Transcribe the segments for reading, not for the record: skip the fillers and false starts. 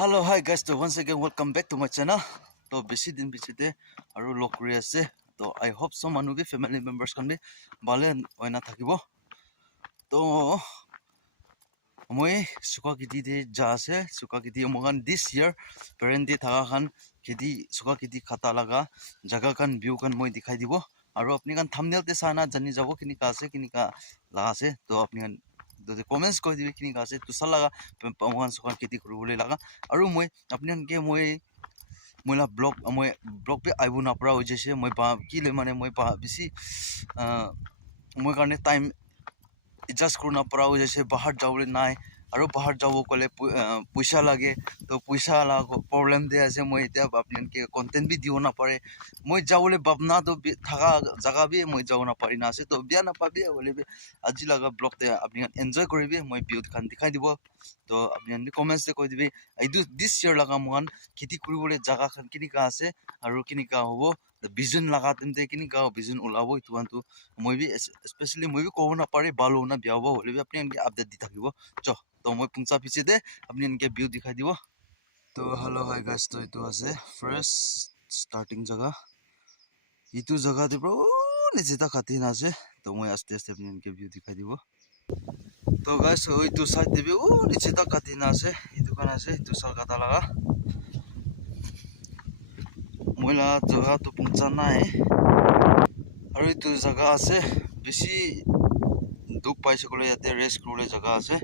Hello, hi guys. So once again, welcome back to my channel. So busy din busy day. Aru log kuri ase. So I hope some manu bi family members kan bi bale oina thakibo. To moi suka kiti de ja ase. Suka kiti mogan this year parent day thaga khan kiti suka kiti khata laga jaga kan view kan moi dikhai dibo. Aru apni kan thumbnail te sana jani jabo kini ka ase kini ka la ase. To apni kan the comments koi dibe kini ka ase to salaga mogan suka kiti kuru bole laga. Aru moi apni kan ke moi blog pe aibu na pra hoje moi pa ki le mane moi pa bisi moi karne time adjust kurna pra hoje bahar jawle nai aru bahar jabo kole puisa lage to puisa la problem de ase moi eta apni ke content bi dio na pare moi jawle babna to thaga jaga bi moi jaw na pari na ase to bia na pabi bole bi aji laga blog te apni enjoy koribi moi view khan dikhai dibo to apni bi comments te koi dibi aidu this year laga mohan kiti kuribole jaga khan kini ka ase aru kini ka hobo vision laga temte kini ka vision ulabo itu antu moi bi especially moi bi ko na pare balo na biabo hole bi apni update di thakibo cho to moi pungcha piche de apni ke view dikhai dibo to hello hi guys to itu ase first starting jaga itu jaga de bro niche ta khati na ase to moi aste aste apni ke view dikhai dibo to guys itu side de bi niche ta khati na ase itu kan ase itu sal kata laga moila jaga to pungcha nai aru itu jaga ase bisi duk paise kole yate rest kurole jaga ase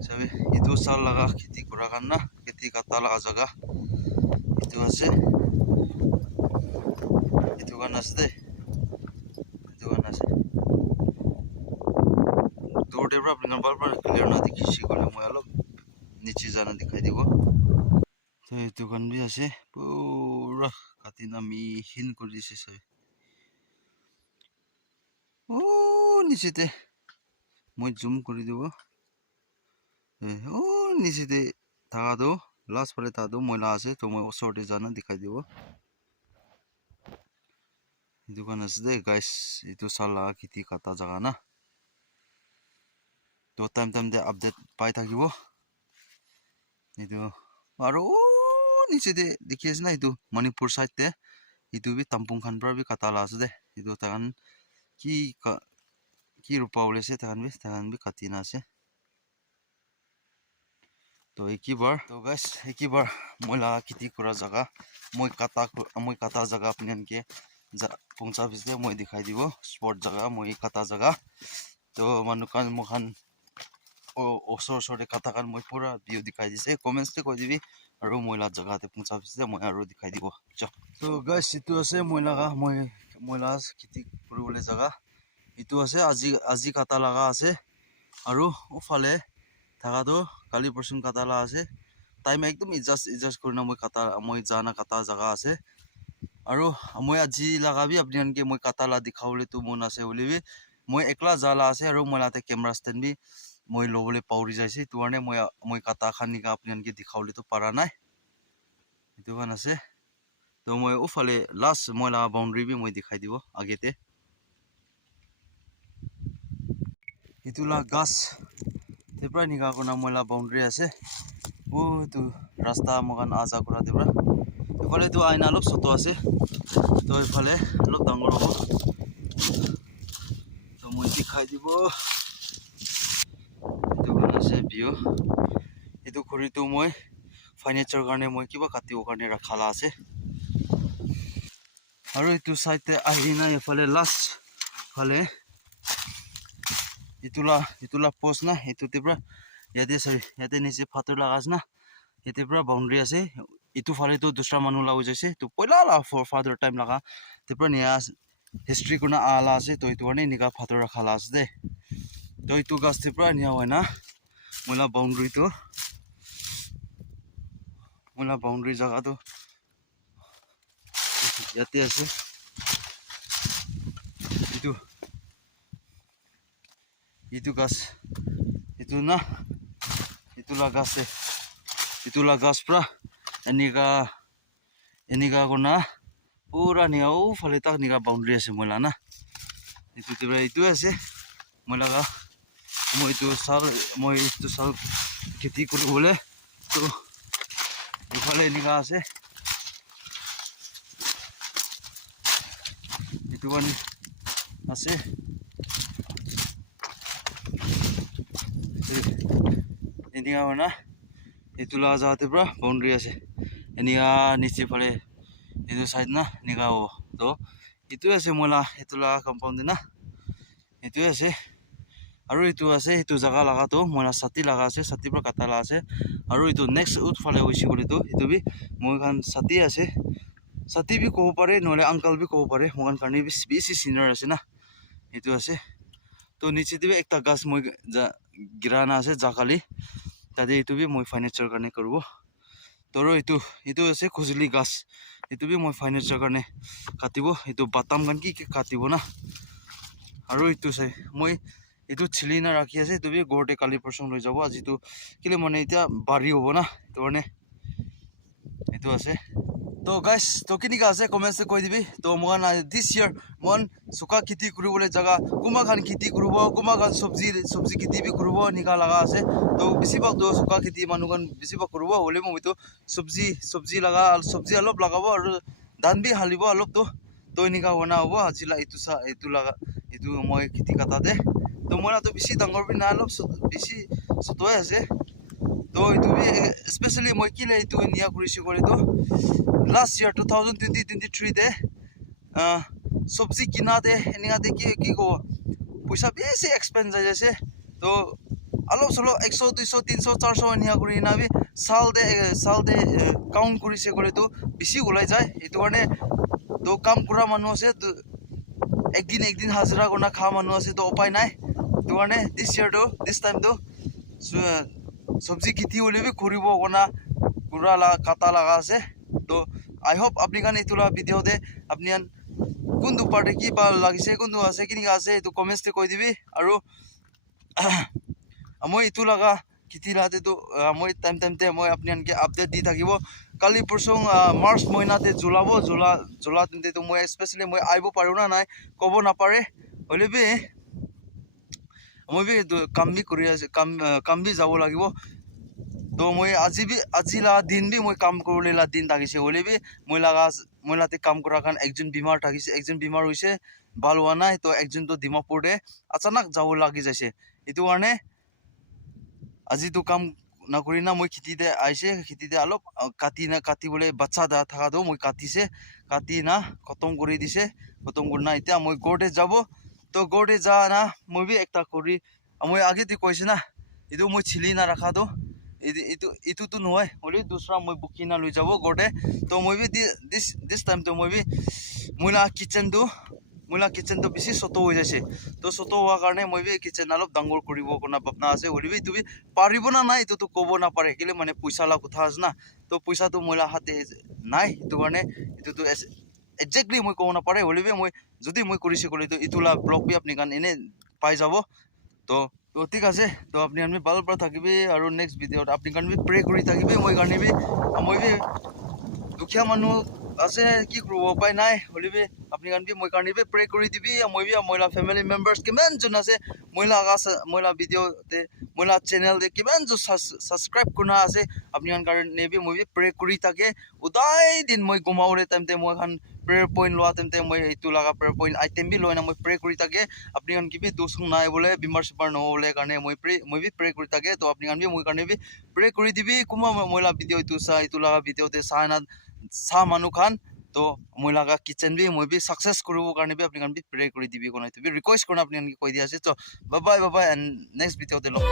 sabe itu sal laga khiti kura kanna khiti kata laga jaga itu ase itu kan ase door de bra number par clear na dikhi kole moi alop niche jana dikhai dibo to itu kan bi ase pura katina mi hin kori se sai niche te moi zoom kori dibo niche te thaga do last pare ta do moi la ase to moi osor de jana dikhai dibo itu kan ase de guys itu sala kiti kata jaga na to time de update pai thakibo itu aru niche de dikhi ase na itu manipur side te itu bi tampung khan pra bi kata la ase de itu takan ki rupa bole se takan bi kati na ase to ekibar to guys ekibar moi la kiti kura jaga moi kata jaga apni ke pungcha bisde moi dikhai dibo sport jaga moi kata jaga to manukan mohan osor de kata kan moi pura view dikhai dise comments te koi dibi aru moi la jaga te pungcha bisde moi aru dikhai dibo cho to guys itu ase moi la kiti kuribole jaga itu ase aji kata laga ase aru ufale thaga do kali person kata la ase time ekdom adjust kurina moi jana kata jaga ase aru moi aji laga bi apni ke moi kata la dikhawle tu mon ase bole bi moi ekla jala ase aru moi la te camera stand bi moi lobole pauri jaise tu ane moi kata khan nika apni ke dikhawle tu para nai itu kan ase to moi ufale last moi la boundary bi moi dikhai dibo agete itu la gas tebra nika kona moi la boundary ase tu rasta mogan aja kura tebra ifale tu aina lok soto ase to ifale lok dangor hobo to moi dikhai dibo itu kona ase view itu khuri tu moi furniture karne moi kiba katibo karne rakhala ase aru itu side te ahina ifale last phale itula post na itu tebra yate niche phator lagas na yate pura boundary ase itu phale tu dusra manu la hojaise tu poila la for father time laga tebra nia history kuna ala ase to itu ane nika phator rakhala ase de to itu gas tebra nia hoina moila boundary jaga tu yate ase itu gas itu na itu la gas pra enika kona pura nia phale tak nika boundary ase moila na itu tebra itu ase moila ga moi itu sal kiti kuri bole to ইফালে এনেকা আছে এইটো মানে আছে এনেকা হয় না এইটো লগা যাওঁতে পৰা বাউণ্ডাৰী আছে এনেকা নিচে ফালে এইটো চাইড না এনেকা হ'ব তো এইটোৱে আছে মইলা এইটো লগা কম্পাউণ্ড না এইটোৱে আছে আৰু এইটো আছে এইটো জাগা লগাটো মইলা ছাতি লগা আছে ছাতিৰ পৰা কাটা লগা আছে আৰু এইটো নেক্সট উঠফালে হৈছে বুলিতো এইটো বি মই খান ছাতি আছে ছাতি বি ক'ব পাৰে নহ'লে আংকাল বি ক'ব পাৰে মোৰ কাৰণে বেছি চিনিয়ৰ আছে না এইটো আছে তো নিচে দিবি একটা গাছ মই গিৰানা আছে জাকালি তাতে এইটো বি মই ফাৰ্নিচাৰ কাৰণে কৰিব তোৰ এইটো আছে খুজলি গাছ এইটো বি মই ফাৰ্নিচাৰ কাৰণে কাটিব এইটো বাটাম গান কি কাটিব না আৰু এইটো চাই মই এইটো চিলি না ৰাখি আছে এইটো বি ঘৰতে কালি পৰচং লৈ যাব আজিতো কেলে মানে এতিয়া বাঢ়ি হ'ব না এইটো কাৰণে এইটো আছে তো গাইছ তো কেনেকুৱা আছে কমেণ্টছে কৈ দিবি তো মই দিছ ইয়াৰ মই চোকা খেতি কৰিবলৈ জাগা কোনোবা খান খেতি কৰিব কোনোবা খান চব্জি খেতি বি কৰিব এনেকুৱা লগা আছে তো বেছিভাগতো চোকা খেতি মানুহখন বেছিভাগ কৰিব হ'লে মইতো চব্জি লগা চব্জি অলপ লগাব আৰু ধান বি হালিব অলপতো তো এনেকুৱা বনা হ'ব আজি এইটো লগা এইটো মই খেতি কাটাতে তো মইতো বেছি ডাঙৰ বি নাই অলপ বেছি চতোৱাই আছে তো এইটো বি স্পেচিয়েলি মই কেলে এইটো নিয়া কৰিছোঁ কৰিতো লাষ্ট ইয়াৰ 2023 চব্জি কিনাতে এনেকুৱাতে কি ক'ব পইচা বেছি এক্সপেঞ্চ যাই আছে তো অলপ চলপ 100 200 300 400 এনেকুৱা কৰি কিনাবি চালতে কাউণ্ট কৰিছে কৰিতো বেছি ওলাই যায় এইটো কাৰণে তো কাম কৰা মানুহ আছে তো একদিন হাজিৰা কৰা খোৱা মানুহ আছে তো উপায় নাই সেইটো কাৰণে দিছ টাইমটো চব্জি খেতি হ'লে বি কৰিব কৰা কাটা লগা আছে তো আই হোপ আপুনি কাৰণে এইটো ভিডিঅ'তে আপুনি কোনটো পাৰ্টি কি ভাল লাগিছে কোনটো আছে কেনেকুৱা আছে এইটো কমেণ্টছতে কৈ দিবি আৰু মই এইটো লগা খেতি লাতেতো মই টাইমতে মই আপোনালোকে আপডেট দি থাকিব কালি পৰচং মাৰ্চ মহিনাতে জ্বলাতেতো মই স্পেচিয়েলি মই আহিব পাৰোঁ না নাই ক'ব নাপাৰে হ'লে বি মই বি কাম বি কৰি আছে কাম বি যাব লাগিব তো মই আজি দিন বি মই কাম কৰিবলৈ দিন থাকিছে হ'লে বি মই লাতে কাম কৰাৰ কাৰণে একজন বেমাৰ থাকিছে একজন বেমাৰ হৈছে ভাল হোৱা নাই তো একজনটো ডিমাপুৰতে আচানক যাব লাগি যাইছে এইটো কাৰণে আজিতো কাম নকৰি না মই খেতিতে আহিছে খেতিতে অলপ কাটিবলৈ বাচ্চা থকাটো মই কাটি না খতম কৰি দিছে খতম কৰি না এতিয়া মই ঘৰতে যাব তো ঘৰতে যা না মই বি একটা কৰি মই আগেতে কৈছে না এইটো মই চিলি না ৰাখাটো এইটোতো নহয় হ'লেও দুসৰা মই বুকি না লৈ যাব ঘৰতে তো মই বি দিছ টাইমটো মই বি মইলা কিচেনটো বেছি চত হৈ যাইছে তো চত হোৱাৰ কাৰণে মই বি কিচেন অলপ ডাঙৰ কৰিব কোনো ভাৱনা আছে হ'লেও এইটো বি পাৰিব না নাই এইটোতো ক'ব নাপাৰে কেলে মানে পইচা লগা কথা আছে না তো পইচাটো মইলা হাতে নাই সেইটো কাৰণে এইটোতো একজেক্টলি মই ক'ব নাপাৰে হ'লেও মই যদি মই কৰিছোঁ ক'লেতো এইটো ব্লগ বি আপুনি কাৰণে এনে পাই যাব তো ঠিক আছে তো আপুনি ভাল পৰা থাকিবি আৰু নেক্সট ভিডিঅ'ত আপুনি কাৰণে বি প্ৰে কৰি থাকিবি মই কাৰণে বি দুখীয়া মানুহ আছে কি কৰিব উপায় নাই হ'লে বি আপুনি কাৰণে মই কাৰণে বি প্ৰে কৰি দিবি মই বি মহিলা ফেমিলি মেম্বাৰ্ছ কিমানজন আছে মহিলা ভিডিঅ'তে মহিলা চেনেলতে কিমানজন ছাবস্ক্ৰাইব কৰা আছে আপুনি কাৰণে বি মই বি প্ৰে কৰি থাকে উদাই দিন মই ঘুমাবলৈ টাইমতে মই এখন প্ৰেয়াৰ পইণ্ট লোৱা টাইমতে মই এইটো লগা প্ৰেয়াৰ পইণ্ট আইটেম বি লৈ না মই প্ৰে কৰি থাকে আপুনি কাৰণে বি দোষ নাই বোলে বেমাৰ চেমাৰ নহ'লে কাৰণে মই বি প্ৰে কৰি থাকে তো আপুনি কাৰণে মই কাৰণে বি প্ৰে কৰি দিবি কোনোবা মহিলা ভিডিঅ' এইটো লগা ভিডিঅ'তে চাহ মানুহ খান তো মই লগা কিচেন বি মই বি সাকসেস কৰিব কাৰণে বি আপুনি কাৰণে প্ৰে কৰি দিবি কোন এইটো বি ৰিকুৱেষ্ট কৰোঁ আপুনি কৈ দিয়া আছে তো বাই এণ্ড নেক্সট ভিডিঅ'তে লগ